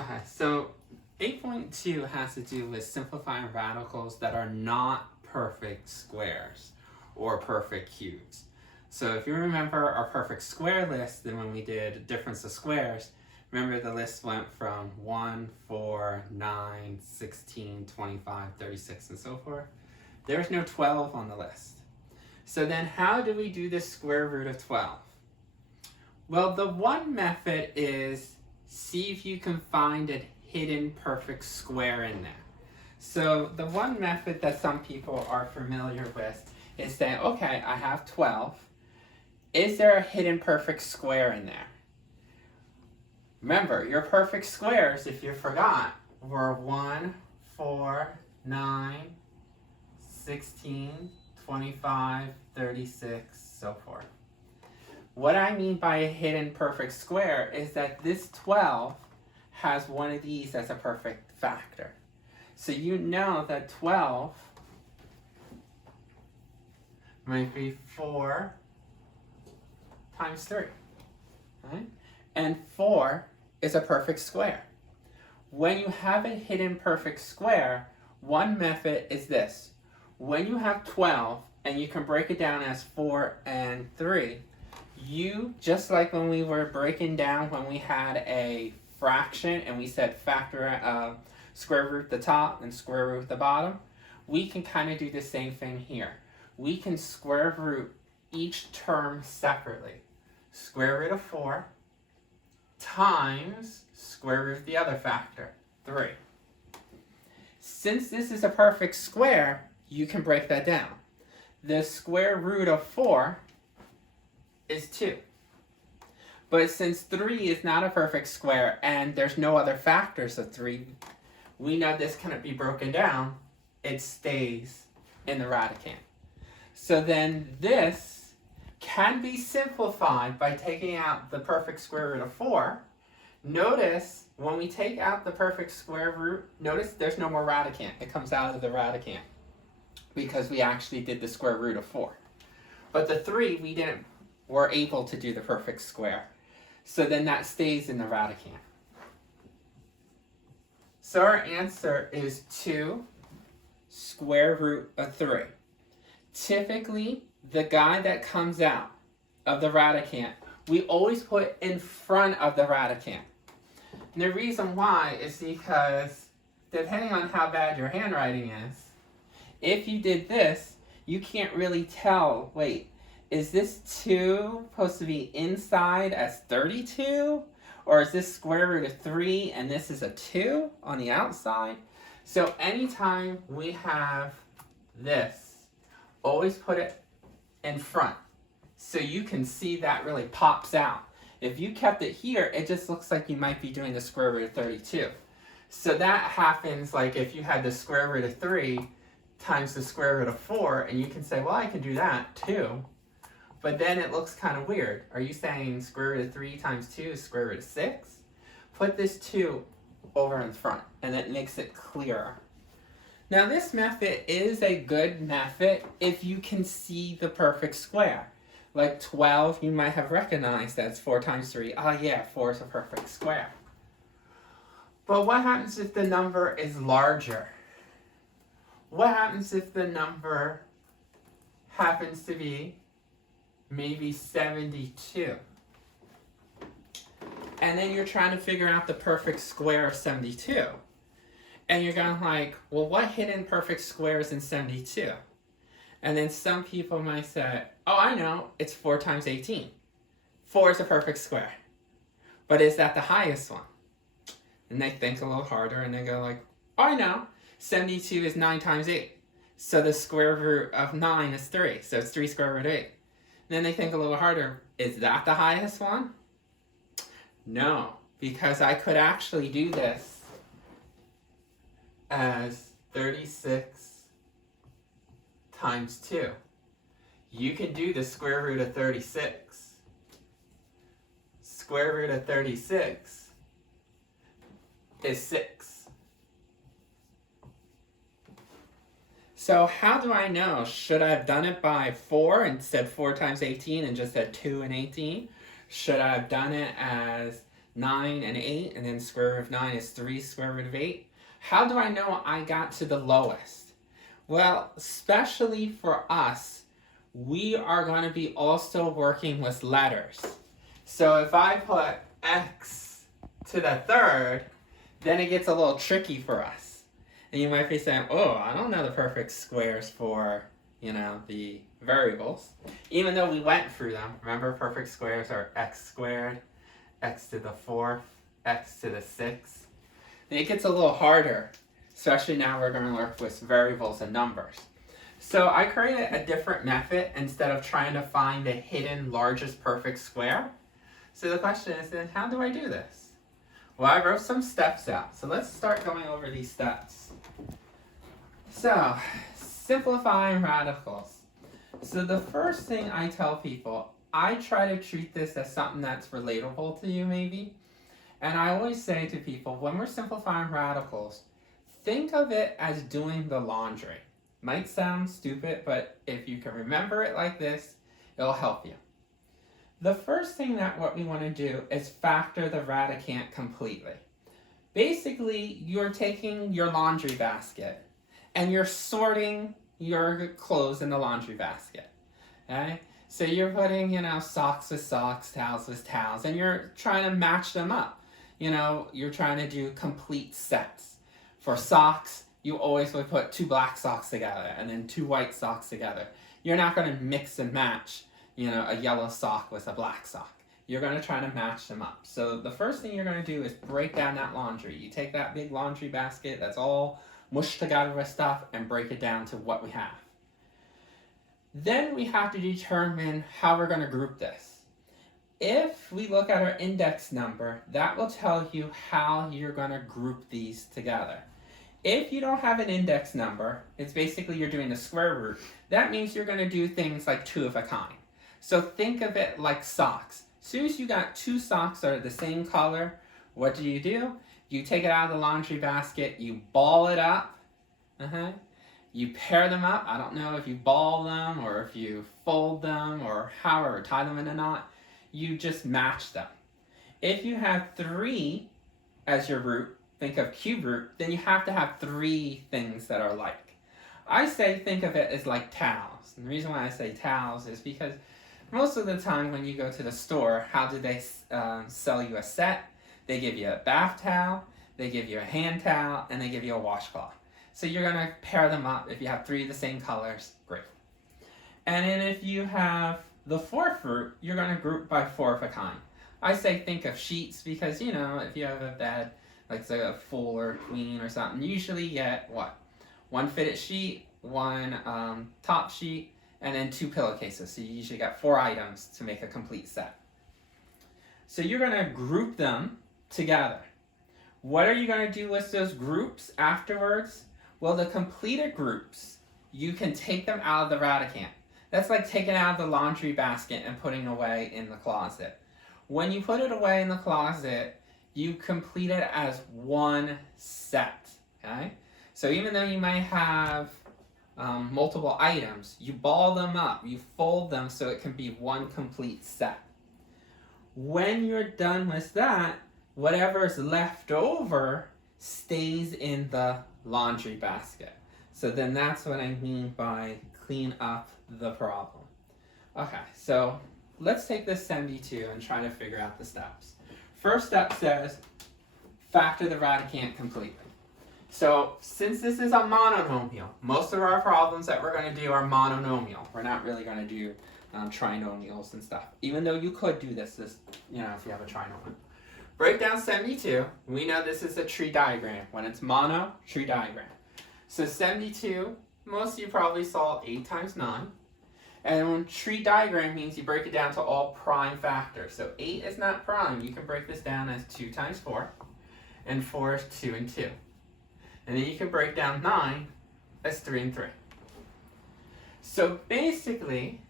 Okay, so 8.2 has to do with simplifying radicals that are not perfect squares or perfect cubes. So if you remember our perfect square list, then when we did difference of squares, remember the list went from 1, 4, 9, 16, 25, 36, and so forth. There's no 12 on the list. So then how do we do the square root of 12? Well, the one method is see if you can find a hidden perfect square in there. So the one method that some people are familiar with is saying, okay, I have 12. Is there a hidden perfect square in there? Remember, your perfect squares, if you forgot, were 1, 4, 9, 16, 25, 36, so forth. What I mean by a hidden perfect square is that this 12 has one of these as a perfect factor. So you know that 12 might be 4 times 3. Right? And 4 is a perfect square. When you have a hidden perfect square, one method is this. When you have 12 and you can break it down as 4 and 3, you, just like when we were breaking down when we had a fraction and we said factor square root the top and square root the bottom, we can kind of do the same thing here. We can square root each term separately. Square root of 4 times square root of the other factor, 3. Since this is a perfect square, you can break that down. The square root of 4 is 2. But since 3 is not a perfect square and there's no other factors of 3, we know this cannot be broken down. It stays in the radicand. So then this can be simplified by taking out the perfect square root of 4. Notice when we take out the perfect square root, notice there's no more radicand. It comes out of the radicand because we actually did the square root of 4. But the 3, we're able to do the perfect square. So then that stays in the radicand. So our answer is 2 square root of 3. Typically, the guy that comes out of the radicand, we always put in front of the radicand. And the reason why is because depending on how bad your handwriting is, if you did this, you can't really tell, wait, is this 2 supposed to be inside as 32? Or is this square root of 3 and this is a 2 on the outside? So anytime we have this, always put it in front so you can see that really pops out. If you kept it here, it just looks like you might be doing the square root of 32. So that happens like if you had the square root of 3 times the square root of 4, and you can say, well, I can do that too. But then it looks kind of weird. Are you saying square root of 3 times 2 is square root of 6? Put this 2 over in front, and it makes it clearer. Now this method is a good method if you can see the perfect square. Like 12, you might have recognized that's 4 times 3. Oh yeah, 4 is a perfect square. But what happens if the number is larger? What happens if the number happens to be maybe 72? And then you're trying to figure out the perfect square of 72. And you're going like, well, what hidden perfect square is in 72? And then some people might say, oh, I know, it's 4 times 18. 4 is a perfect square. But is that the highest one? And they think a little harder and they go like, oh, I know, 72 is 9 times 8. So the square root of 9 is 3. So it's 3 square root of 8. And then they think a little harder, is that the highest one? No, because I could actually do this as 36 times 2. You can do the square root of 36. Square root of 36 is 6. So how do I know? Should I have done it by 4 and said 4 times 18 and just said 2 and 18? Should I have done it as 9 and 8, and then square root of 9 is 3 square root of 8. How do I know I got to the lowest? Well, especially for us, we are going to be also working with letters. So if I put x to the third, then it gets a little tricky for us. And you might be saying, oh, I don't know the perfect squares for, the variables. Even though we went through them. Remember, perfect squares are x squared, x to the fourth, x to the sixth. And it gets a little harder, especially now we're going to work with variables and numbers. So I created a different method instead of trying to find the hidden largest perfect square. So the question is then, how do I do this? Well, I wrote some steps out. So let's start going over these steps. So, simplifying radicals. So the first thing I tell people, I try to treat this as something that's relatable to you maybe. And I always say to people, when we're simplifying radicals, think of it as doing the laundry. Might sound stupid, but if you can remember it like this, it'll help you. The first thing that what we want to do is factor the radicand completely. Basically, you're taking your laundry basket and you're sorting your clothes in the laundry basket. Okay? So you're putting, socks with socks, towels with towels, and you're trying to match them up. You're trying to do complete sets. For socks, you always would put 2 black socks together and then 2 white socks together. You're not going to mix and match, a yellow sock with a black sock. You're going to try to match them up. So the first thing you're going to do is break down that laundry. You take that big laundry basket that's all mushed together with stuff and break it down to what we have. Then we have to determine how we're going to group this. If we look at our index number, that will tell you how you're going to group these together. If you don't have an index number, it's basically you're doing the square root. That means you're going to do things like 2 of a kind. So think of it like socks. As soon as you got 2 socks that are the same color, what do? You take it out of the laundry basket, you ball it up, you pair them up. I don't know if you ball them or if you fold them or however, tie them in a knot. You just match them. If you have 3 as your root, think of cube root, then you have to have 3 things that are like. I say think of it as like towels. And the reason why I say towels is because most of the time when you go to the store, how do they sell you a set? They give you a bath towel, they give you a hand towel, and they give you a washcloth. So you're going to pair them up. If you have 3 of the same colors, great. And then if you have the 4th root, you're going to group by 4 of a kind. I say think of sheets because, if you have a bed, like say a full or queen or something, you usually get what? 1 fitted sheet, 1 top sheet, and then 2 pillowcases. So you usually got 4 items to make a complete set. So you're going to group them together. What are you going to do with those groups afterwards? Well, the completed groups, you can take them out of the radicand. That's like taking out of the laundry basket and putting away in the closet. When you put it away in the closet, you complete it as one set. Okay? So even though you might have multiple items, you ball them up, you fold them so it can be one complete set. When you're done with that, whatever's left over stays in the laundry basket. So then that's what I mean by clean up the problem. Okay, so let's take this 72 and try to figure out the steps. First step says factor the radicand completely. So since this is a monomial, most of our problems that we're going to do are monomial. We're not really going to do trinomials and stuff, even though you could do this if you have a trinomial. Break down 72. We know this is a tree diagram. When it's mono, tree diagram. So 72, most of you probably saw 8 times 9. And when tree diagram means you break it down to all prime factors. So 8 is not prime. You can break this down as 2 times 4. And 4 is 2 and 2. And then you can break down 9 as 3 and 3. So basically,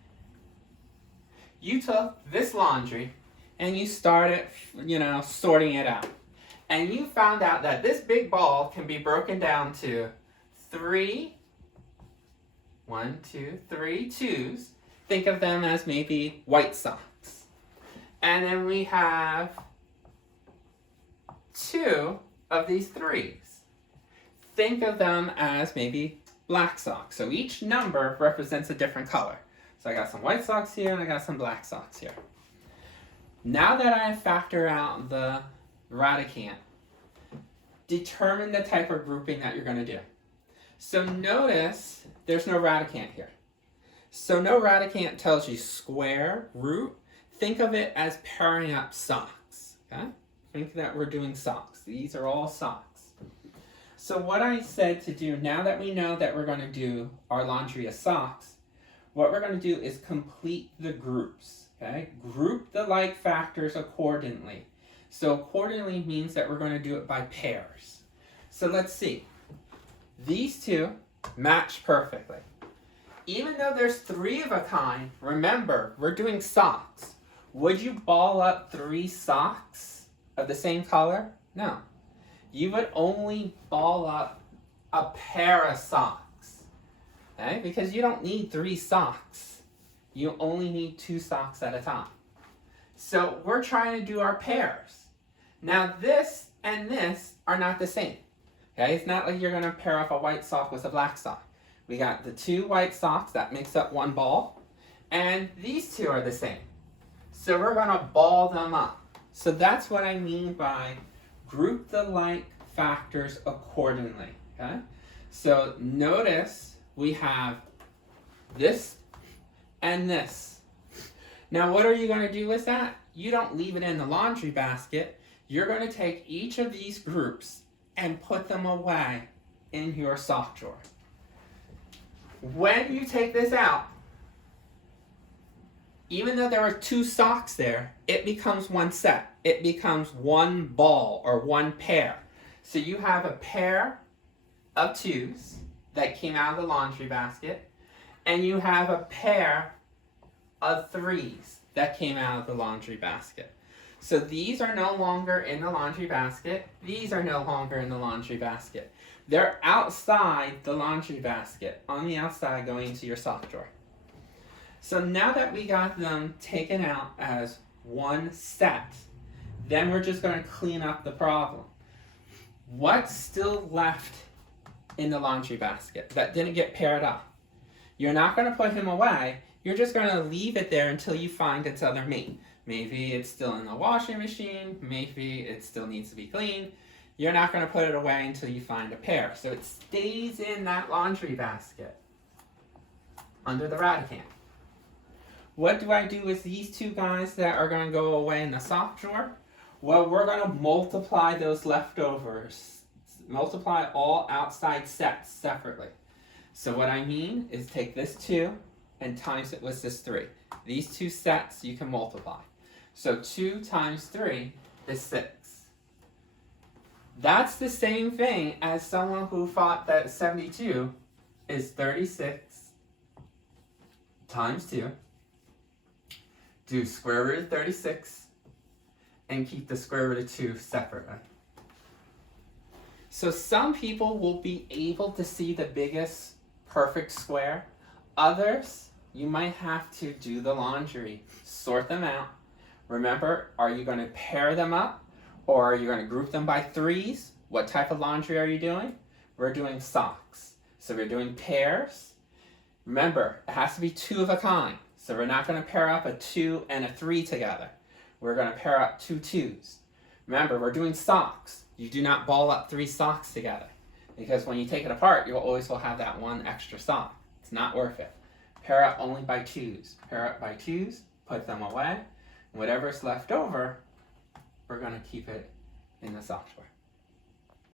you took this laundry and you started, sorting it out. And you found out that this big ball can be broken down to 3 twos. Think of them as maybe white socks. And then we have 2 of these 3s. Think of them as maybe black socks. So each number represents a different color. So I got some white socks here and I got some black socks here. Now that I factor out the radicant, determine the type of grouping that you're going to do. So notice there's no radicant here. So no radicant tells you square root. Think of it as pairing up socks. Okay? Think that we're doing socks. These are all socks. So what I said to do, now that we know that we're going to do our laundry of socks, what we're going to do is complete the groups. Okay? Group the like factors accordingly. So accordingly means that we're going to do it by pairs. So let's see. These two match perfectly. Even though there's 3 of a kind, remember, we're doing socks. Would you ball up 3 socks of the same color? No. You would only ball up a pair of socks. Okay? Because you don't need 3 socks. You only need 2 socks at a time. So we're trying to do our pairs. Now this and this are not the same. Okay? It's not like you're going to pair up a white sock with a black sock. We got the 2 white socks that makes up 1 ball. And these 2 are the same. So we're going to ball them up. So that's what I mean by group the like factors accordingly. Okay? So notice we have this and this. Now what are you going to do with that? You don't leave it in the laundry basket. You're going to take each of these groups and put them away in your sock drawer. When you take this out, even though there are 2 socks there, it becomes 1 set. It becomes 1 ball or 1 pair. So you have a pair of 2s that came out of the laundry basket, and you have a pair of 3s that came out of the laundry basket. So these are no longer in the laundry basket. These are no longer in the laundry basket. They're outside the laundry basket, on the outside going into your sock drawer. So now that we got them taken out as 1 set, then we're just going to clean up the problem. What's still left in the laundry basket that didn't get paired up? You're not going to put him away. You're just going to leave it there until you find its other mate. Maybe it's still in the washing machine. Maybe it still needs to be cleaned. You're not going to put it away until you find a pair. So it stays in that laundry basket under the radicant. What do I do with these 2 guys that are going to go away in the sock drawer? Well, we're going to multiply those leftovers. Multiply all outside sets separately. So what I mean is take this 2 and times it with this 3. These 2 sets you can multiply. So 2 times 3 is 6. That's the same thing as someone who thought that 72 is 36 times 2. Do square root of 36 and keep the square root of 2 separately. So some people will be able to see the biggest perfect square. Others, you might have to do the laundry, sort them out. Remember, are you going to pair them up or are you going to group them by 3s? What type of laundry are you doing? We're doing socks. So we're doing pairs. Remember, it has to be 2 of a kind. So we're not going to pair up a 2 and a 3 together. We're going to pair up 2 2s. Remember, we're doing socks. You do not ball up 3 socks together. Because when you take it apart, you'll always will have that 1 extra sock. It's not worth it. Pair up only by 2s. Pair up by 2s, put them away. Whatever's left over, we're going to keep it in the sock drawer.